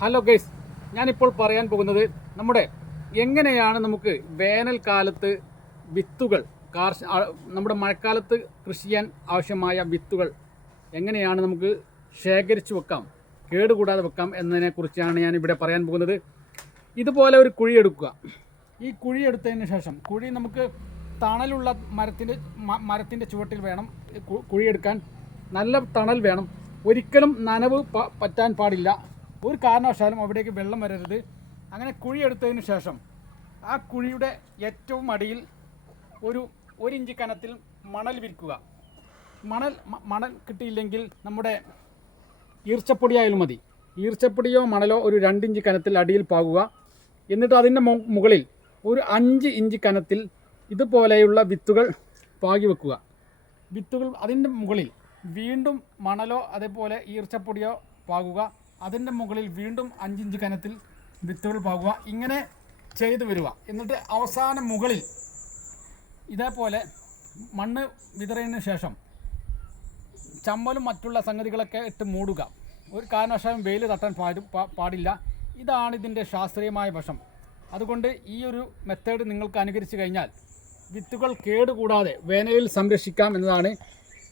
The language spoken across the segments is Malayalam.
ഹലോ ഗൈസ് ഞാനിപ്പോൾ പറയാൻ പോകുന്നത് നമ്മുടെ എങ്ങനെയാണ് നമുക്ക് വേനൽക്കാലത്ത് വിത്തുകൾ കാർഷ നമ്മുടെ മഴക്കാലത്ത് കൃഷി ചെയ്യാൻ ആവശ്യമായ വിത്തുകൾ എങ്ങനെയാണ് നമുക്ക് ശേഖരിച്ചു വെക്കാം കേടുകൂടാതെ വെക്കാം എന്നതിനെക്കുറിച്ചാണ് ഞാൻ ഇവിടെ പറയാൻ പോകുന്നത്. ഇതുപോലെ ഒരു കുഴി എടുക്കുക. ഈ കുഴി എടുത്തതിന് ശേഷം കുഴി നമുക്ക് തണലുള്ള മരത്തിന്റെ മരത്തിന്റെ ചുവട്ടിൽ വേണം കുഴിയെടുക്കാൻ നല്ല തണൽ വേണം. ഒരിക്കലും നനവ് പറ്റാൻ പാടില്ല. ഒരു കാരണവശാലും അവിടേക്ക് വെള്ളം വരരുത്. അങ്ങനെ കുഴി കുഴിയെടുത്തതിന് ശേഷം ആ കുഴിയുടെ ഏറ്റവും അടിയിൽ ഒരു ഒരു ഇഞ്ച് കനത്തിൽ മണൽ വിരിക്കുക മണൽ മണൽ കിട്ടിയില്ലെങ്കിൽ നമ്മുടെ ഈർച്ചപ്പൊടിയായാലും മതി. ഈർച്ചപ്പൊടിയോ മണലോ ഒരു രണ്ടിഞ്ച് കനത്തിൽ അടിയിൽ പാകുക. എന്നിട്ട് അതിന്റെ മുകളിൽ ഒരു അഞ്ച് ഇഞ്ച് കനത്തിൽ ഇതുപോലെയുള്ള വിത്തുകൾ പാകി വെക്കുക. വിത്തുകൾ അതിന്റെ മുകളിൽ വീണ്ടും മണലോ അതേപോലെ ഈർച്ചപ്പൊടിയോ പാകുക. അതിന്റെ മുകളിൽ വീണ്ടും അഞ്ചിഞ്ച് കനത്തിൽ വിത്തുകൾ പാകുക ഇങ്ങനെ ചെയ്തു വരിക. എന്നിട്ട് അവസാന മുകളിൽ ഇതേപോലെ മണ്ണ് വിതറിയതിന് ശേഷം ചമ്മലും മറ്റുള്ള സംഗതികളൊക്കെ ഇട്ട് മൂടുക. ഒരു കാരണവശാലും വെയിൽ തട്ടാൻ പാടും പാടില്ല. ഇതാണ് ഇതിന്റെ ശാസ്ത്രീയമായ വശം. അതുകൊണ്ട് ഈ ഒരു മെത്തേഡ് നിങ്ങൾക്ക് അനുകരിച്ച് കഴിഞ്ഞാൽ വിത്തുകൾ കേടുകൂടാതെ വേനലിൽ സംരക്ഷിക്കാം എന്നതാണ്.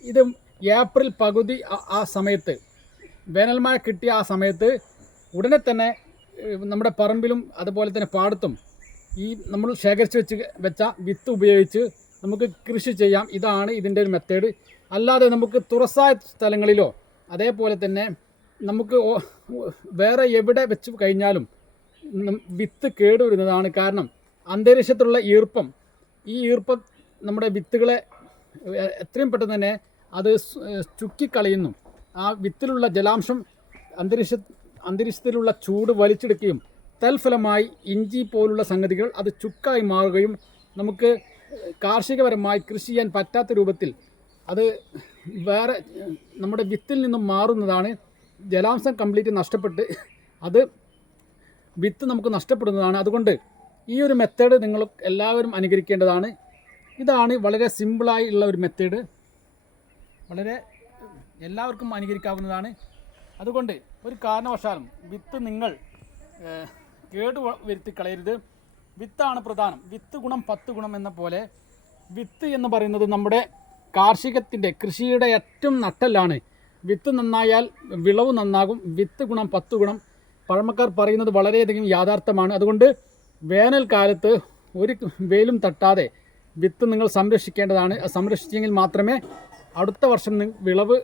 ഇത് ഏപ്രിൽ പകുതി ആ- സമയത്ത് വേനൽ മഴ കിട്ടിയ ആ സമയത്ത് ഉടനെ തന്നെ നമ്മുടെ പറമ്പിലും അതുപോലെ തന്നെ പാടത്തും ഈ നമ്മൾ ശേഖരിച്ച് വെച്ച് വെച്ച വിത്ത് ഉപയോഗിച്ച് നമുക്ക് കൃഷി ചെയ്യാം. ഇതാണ് ഇതിന്റെ ഒരു മെത്തേഡ് അല്ലാതെ നമുക്ക് തുറസായ സ്ഥലങ്ങളിലോ അതേപോലെ തന്നെ നമുക്ക് വേറെ എവിടെ വെച്ച് കഴിഞ്ഞാലും വിത്ത് കേടുവരുന്നതാണ് കാരണം അന്തരീക്ഷത്തിലുള്ള ഈർപ്പം. ഈ ഈർപ്പം നമ്മുടെ വിത്തുകളെ എത്രയും പെട്ടെന്ന് തന്നെ അത് ചുക്കിക്കളയുന്നു. ആ വിത്തിലുള്ള ജലാംശം അന്തരീക്ഷ അന്തരീക്ഷത്തിലുള്ള ചൂട് വലിച്ചെടുക്കുകയും തൽഫലമായി ഇഞ്ചി പോലുള്ള സംഗതികൾ അത് ചുക്കായി മാറുകയും നമുക്ക് കാർഷികപരമായി കൃഷി ചെയ്യാൻ പറ്റാത്ത രൂപത്തിൽ അത് വേറെ നമ്മുടെ വിത്തിൽ നിന്നും മാറുന്നതാണ്. ജലാംശം കംപ്ലീറ്റ് നഷ്ടപ്പെട്ട് അത് വിത്ത് നമുക്ക് നഷ്ടപ്പെടുന്നതാണ്. അതുകൊണ്ട് ഈ ഒരു മെത്തേഡ് നിങ്ങൾ എല്ലാവരും അനുകരിക്കേണ്ടതാണ്. ഇതാണ് വളരെ സിമ്പിളായി ഉള്ള ഒരു മെത്തേഡ്. വളരെ എല്ലാവർക്കും അനുകരിക്കാവുന്നതാണ്. അതുകൊണ്ട് ഒരു കാരണവശാലും വിത്ത് നിങ്ങൾ കേടു വരുത്തി കളയരുത്. വിത്താണ് പ്രധാനം. വിത്ത് ഗുണം പത്ത് ഗുണം എന്ന പോലെ വിത്ത് എന്ന് പറയുന്നത് നമ്മുടെ കാർഷികത്തിന്റെ കൃഷിയുടെ ഏറ്റവും നട്ടലാണ് വിത്ത് നന്നായാൽ വിളവ് നന്നാകും. വിത്ത് ഗുണം പത്ത് ഗുണം. പഴമക്കാർ പറയുന്നത് വളരെയധികം യാഥാർത്ഥ്യമാണ്. അതുകൊണ്ട് വേനൽക്കാലത്ത് ഒരു വെയിലും തട്ടാതെ വിത്ത് നിങ്ങൾ സംരക്ഷിക്കേണ്ടതാണ്. സംരക്ഷിച്ചെങ്കിൽ മാത്രമേ അടുത്ത വർഷം വിളവ്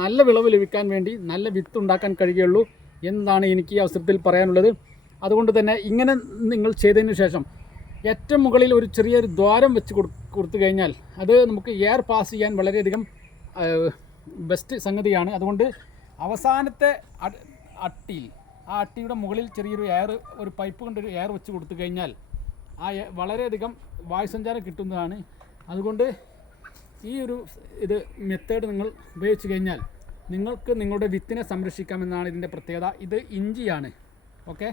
നല്ല വിളവ് ലഭിക്കാൻ വേണ്ടി നല്ല വിത്ത് ഉണ്ടാക്കാൻ കഴിയുകയുള്ളൂ എന്നതാണ് എനിക്ക് ഈ അവസരത്തിൽ പറയാനുള്ളത്. അതുകൊണ്ട് തന്നെ ഇങ്ങനെ നിങ്ങൾ ചെയ്തതിന് ശേഷം ഏറ്റവും മുകളിൽ ഒരു ചെറിയൊരു ദ്വാരം വെച്ച് കൊടു കൊടുത്തു കഴിഞ്ഞാൽ അത് നമുക്ക് എയർ പാസ് ചെയ്യാൻ വളരെയധികം ബെസ്റ്റ് സംഗതിയാണ്. അതുകൊണ്ട് അവസാനത്തെ അട്ടിയിൽ ആ അട്ടിയുടെ മുകളിൽ ചെറിയൊരു എയർ ഒരു പൈപ്പ് കൊണ്ടൊരു എയർ വെച്ച് കൊടുത്തു കഴിഞ്ഞാൽ ആ വളരെയധികം വായുസഞ്ചാരം കിട്ടുന്നതാണ്. അതുകൊണ്ട് ഈ ഒരു ഇത് മെത്തേഡ് നിങ്ങൾ ഉപയോഗിച്ച് കഴിഞ്ഞാൽ നിങ്ങൾക്ക് നിങ്ങളുടെ വിത്തിനെ സംരക്ഷിക്കാമെന്നാണ് ഇതിന്റെ പ്രത്യേകത. ഇത് ഇഞ്ചിയാണ്. ഓക്കെ